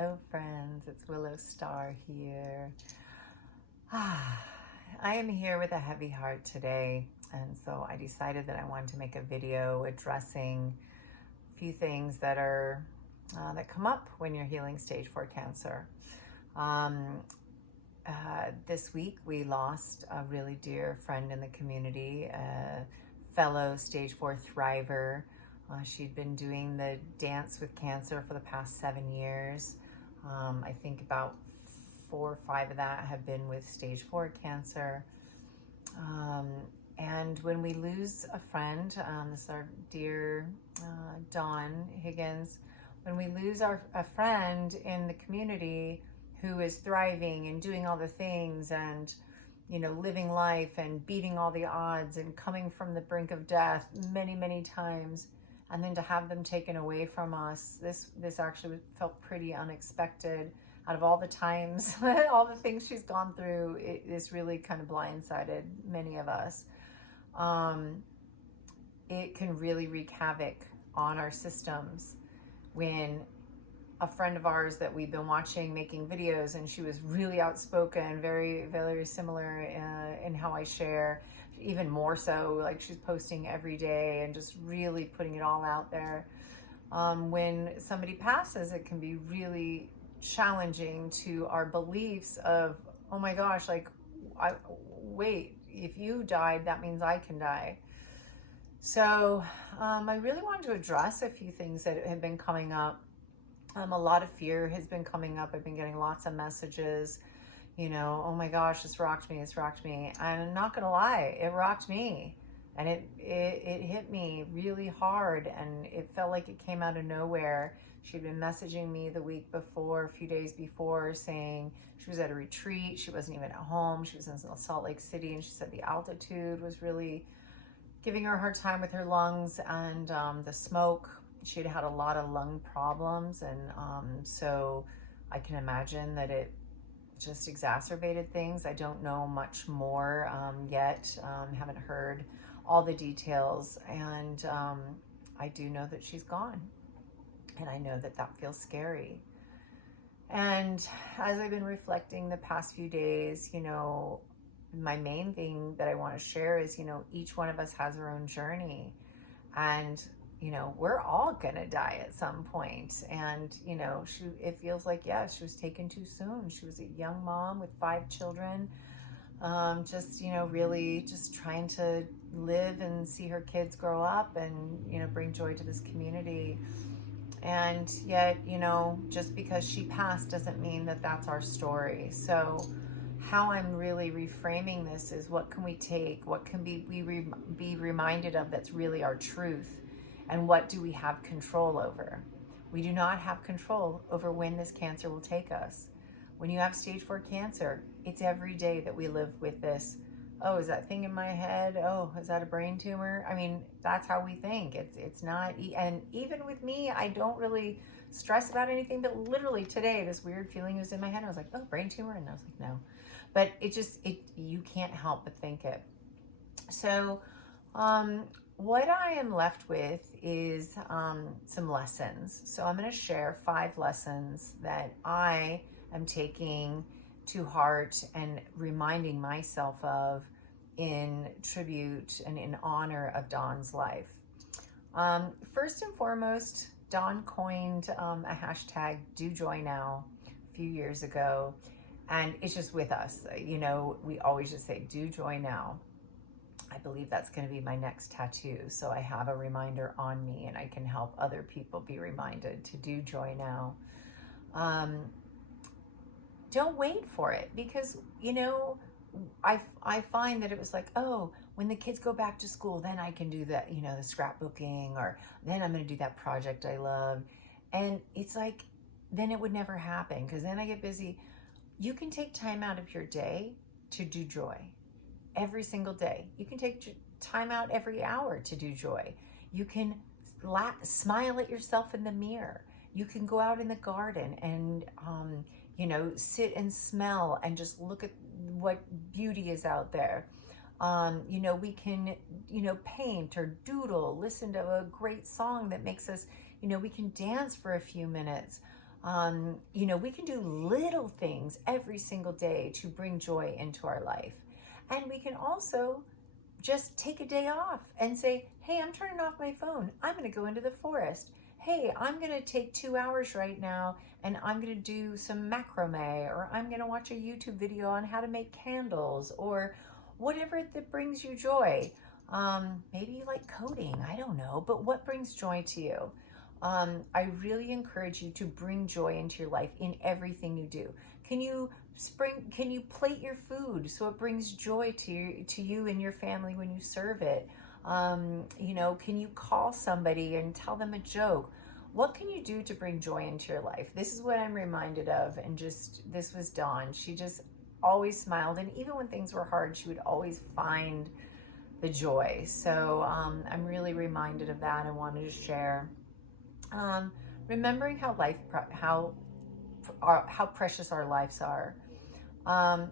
Hello friends, it's Willow Star here. I am here with a heavy heart today, and so I decided that I wanted to make a video addressing a few things that are that come up when you're healing stage 4 cancer. This week we lost a really dear friend in the community, a fellow stage 4 thriver. She'd been doing the dance with cancer for the past 7 years. I think about 4 or 5 of that have been with stage 4 cancer. And when we lose a friend, this is our dear Dawn Higgins, when we lose a friend in the community who is thriving and doing all the things and, you know, living life and beating all the odds and coming from the brink of death many, many times, and then to have them taken away from us, this actually felt pretty unexpected. Out of all the times, all the things she's gone through, this really kind of blindsided many of us. It can really wreak havoc on our systems when a friend of ours that we've been watching making videos, and she was really outspoken, very, very similar in how I share, even more so, like she's posting every day and just really putting it all out there. When somebody passes, it can be really challenging to our beliefs of, oh my gosh, like, wait, if you died, that means I can die. So I really wanted to address a few things that have been coming up. A lot of fear has been coming up. I've been getting lots of messages, you know, oh my gosh, this rocked me, this rocked me. I'm not gonna lie, it rocked me. And it hit me really hard, and it felt like it came out of nowhere. She'd been messaging me the week before, a few days before, saying she was at a retreat. She wasn't even at home. She was in Salt Lake City, and she said the altitude was really giving her a hard time with her lungs, and the smoke. She'd had a lot of lung problems, and so I can imagine that it just exacerbated things. I don't know much more yet. Haven't heard all the details, and I do know that she's gone, and I know that that feels scary. And as I've been reflecting the past few days, you know, my main thing that I want to share is, you know, each one of us has our own journey, and you know, we're all gonna die at some point. And you know, it feels like, yeah, she was taken too soon. She was a young mom with 5 children, just, you know, really just trying to live and see her kids grow up and, you know, bring joy to this community. And yet, you know, just because she passed doesn't mean that that's our story. So how I'm really reframing this is, what can we take? What can we be reminded of that's really our truth? And what do we have control over? We do not have control over when this cancer will take us. When you have stage 4 cancer, it's every day that we live with this. Oh, is that thing in my head? Oh, is that a brain tumor? I mean, that's how we think. It's not, and even with me, I don't really stress about anything, but literally today, this weird feeling was in my head. I was like, oh, brain tumor? And I was like, no. But you can't help but think it. So, what I am left with is some lessons. So I'm going to share 5 lessons that I am taking to heart and reminding myself of in tribute and in honor of Dawn's life. First and foremost, Dawn coined a hashtag, Do Joy Now, a few years ago. And it's just with us. You know, we always just say, do joy now. I believe that's going to be my next tattoo. So I have a reminder on me, and I can help other people be reminded to do joy now. Don't wait for it, because, you know, I find that it was like, oh, when the kids go back to school, then I can do that, you know, the scrapbooking, or then I'm going to do that project I love. And it's like, then it would never happen, because then I get busy. You can take time out of your day to do joy. Every single day. You can take time out every hour to do joy. You can smile at yourself in the mirror. You can go out in the garden and, you know, sit and smell and just look at what beauty is out there. You know, we can, you know, paint or doodle, listen to a great song that makes us, you know, we can dance for a few minutes. We can do little things every single day to bring joy into our life. And we can also just take a day off and say, hey, I'm turning off my phone. I'm going to go into the forest. Hey, I'm going to take 2 hours right now and I'm going to do some macrame, or I'm going to watch a YouTube video on how to make candles, or whatever that brings you joy. Maybe you like coding, I don't know, but what brings joy to you? I really encourage you to bring joy into your life in everything you do. Can you plate your food so it brings joy to you and your family when you serve it? Can you call somebody and tell them a joke? What can you do to bring joy into your life? This is what I'm reminded of. And this was Dawn. She just always smiled. And even when things were hard, she would always find the joy. So I'm really reminded of that and wanted to share. Remembering how precious our lives are.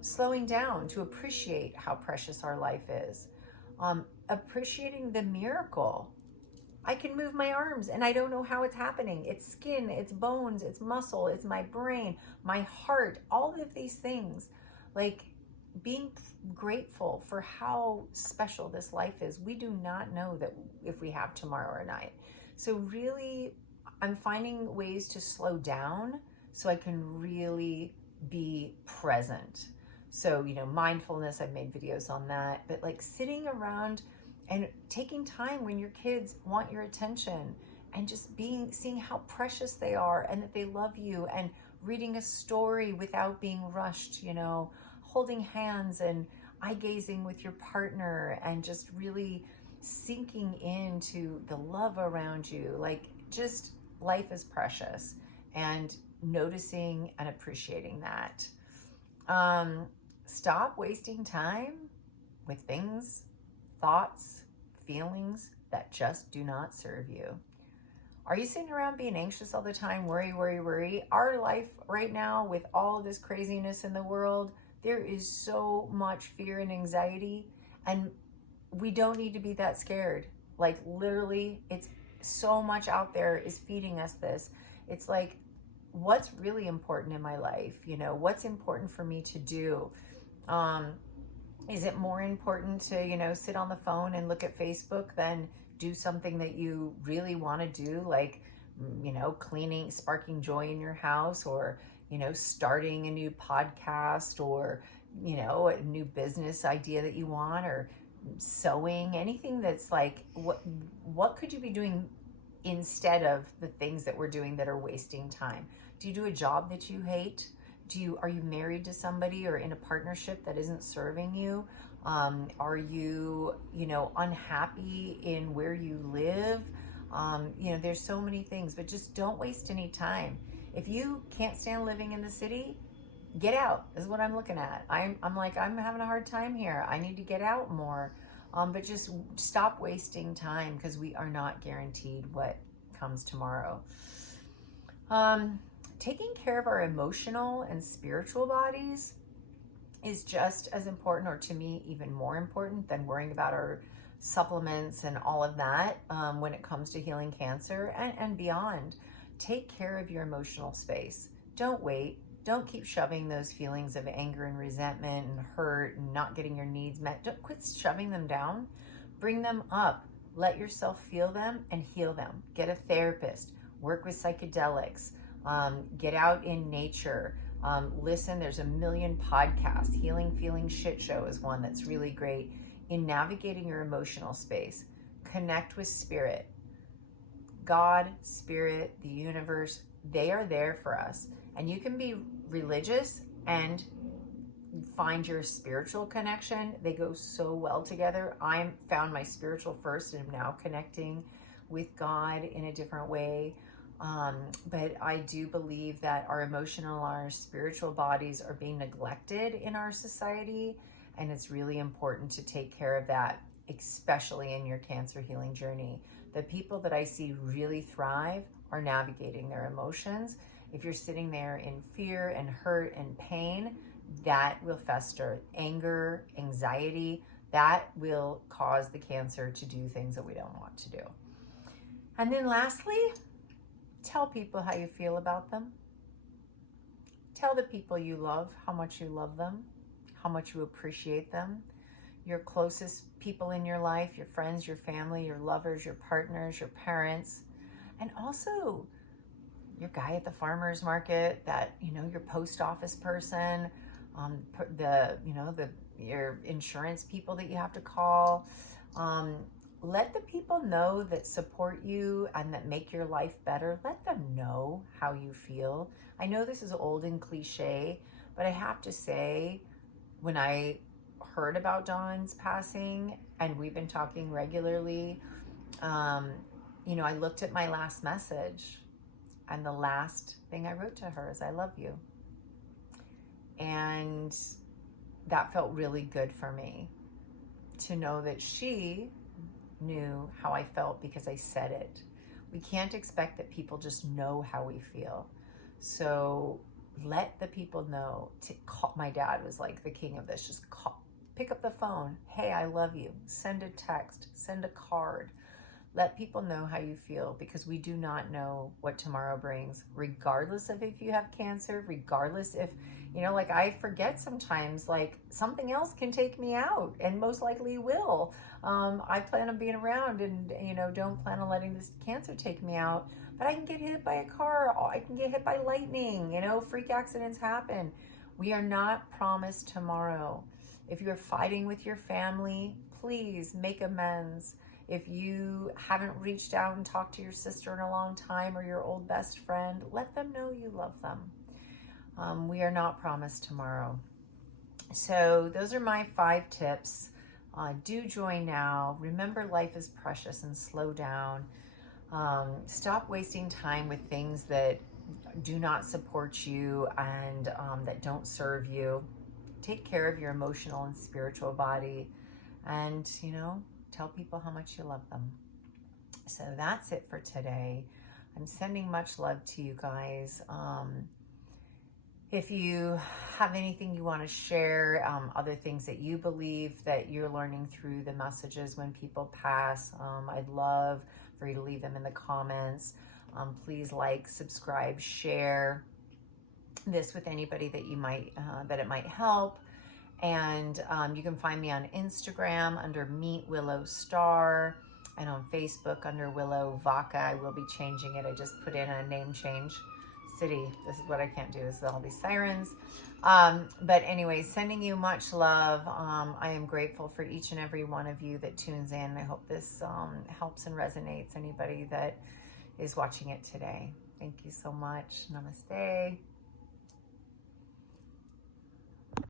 Slowing down to appreciate how precious our life is. Appreciating the miracle. I can move my arms and I don't know how it's happening. It's skin, it's bones, it's muscle, it's my brain, my heart, all of these things. Like being grateful for how special this life is. We do not know that if we have tomorrow or not. So really, I'm finding ways to slow down so I can really be present. So, mindfulness, I've made videos on that, but like sitting around and taking time when your kids want your attention and just seeing how precious they are and that they love you, and reading a story without being rushed, holding hands and eye gazing with your partner, and just really sinking into the love around you. Like, just life is precious, and noticing and appreciating that. Stop wasting time with things, thoughts, feelings that just do not serve you. Are you sitting around being anxious all the time? Worry, worry, worry. Our life right now, with all of this craziness in the world, there is so much fear and anxiety, and we don't need to be that scared. Like, literally, it's so much out there is feeding us this. It's like, what's really important in my life? What's important for me to do? Is it more important to, sit on the phone and look at Facebook than do something that you really want to do? Like, cleaning, sparking joy in your house, or, starting a new podcast, or, a new business idea that you want, or sewing, anything that's like, what could you be doing instead of the things that we're doing that are wasting time? Do you do a job that you hate? Are you married to somebody or in a partnership that isn't serving you? Are you, unhappy in where you live? There's so many things, but just don't waste any time. If you can't stand living in the city, get out is what I'm looking at. I'm having a hard time here. I need to get out more. But just stop wasting time, because we are not guaranteed what comes tomorrow. Taking care of our emotional and spiritual bodies is just as important, or to me, even more important than worrying about our supplements and all of that when it comes to healing cancer and beyond. Take care of your emotional space. Don't wait. Don't keep shoving those feelings of anger and resentment and hurt and not getting your needs met. Don't quit shoving them down. Bring them up. Let yourself feel them and heal them. Get a therapist. Work with psychedelics. Get out in nature. Listen, there's a million podcasts. Healing Feeling Shit Show is one that's really great in navigating your emotional space. Connect with spirit. God, spirit, the universe, they are there for us. And you can be religious and find your spiritual connection. They go so well together. I found my spiritual first and am now connecting with God in a different way. But I do believe that our emotional, our spiritual bodies are being neglected in our society. And it's really important to take care of that, especially in your cancer healing journey. The people that I see really thrive are navigating their emotions. If you're sitting there in fear and hurt and pain, that will fester. Anger, anxiety, that will cause the cancer to do things that we don't want to do. And then lastly, tell people how you feel about them. Tell the people you love how much you love them, how much you appreciate them. Your closest people in your life, your friends, your family, your lovers, your partners, your parents, and also your guy at the farmer's market, that, your post office person, your insurance people that you have to call. Let the people know that support you and that make your life better. Let them know how you feel. I know this is old and cliche, but I have to say, when I heard about Dawn's passing, and we've been talking regularly, I looked at my last message, and the last thing I wrote to her is, I love you. And that felt really good for me, to know that she knew how I felt because I said it. We can't expect that people just know how we feel. So let the people know. To call. My dad was like the king of this. Just call, pick up the phone. Hey, I love you. Send a text, send a card. Let people know how you feel, because we do not know what tomorrow brings, regardless of if you have cancer, regardless if, like I forget sometimes, like something else can take me out, and most likely will. I plan on being around and, don't plan on letting this cancer take me out, but I can get hit by a car. I can get hit by lightning, freak accidents happen. We are not promised tomorrow. If you're fighting with your family, please make amends. If you haven't reached out and talked to your sister in a long time, or your old best friend, let them know you love them. We are not promised tomorrow. So those are my 5 tips. Do join now. Remember, life is precious, and slow down. Stop wasting time with things that do not support you and that don't serve you. Take care of your emotional and spiritual body, and, tell people how much you love them. So that's it for today. I'm sending much love to you guys. If you have anything you want to share, other things that you believe that you're learning through the messages when people pass, I'd love for you to leave them in the comments. Please like, subscribe, share this with anybody that you might that it might help. And you can find me on Instagram under Meet Willow Star, and on Facebook under Willow Vaca. I will be changing it. I just put in a name change. City. This is what I can't do, is all these sirens. But anyway, sending you much love. I am grateful for each and every one of you that tunes in. I hope this helps and resonates anybody that is watching it today. Thank you so much. Namaste.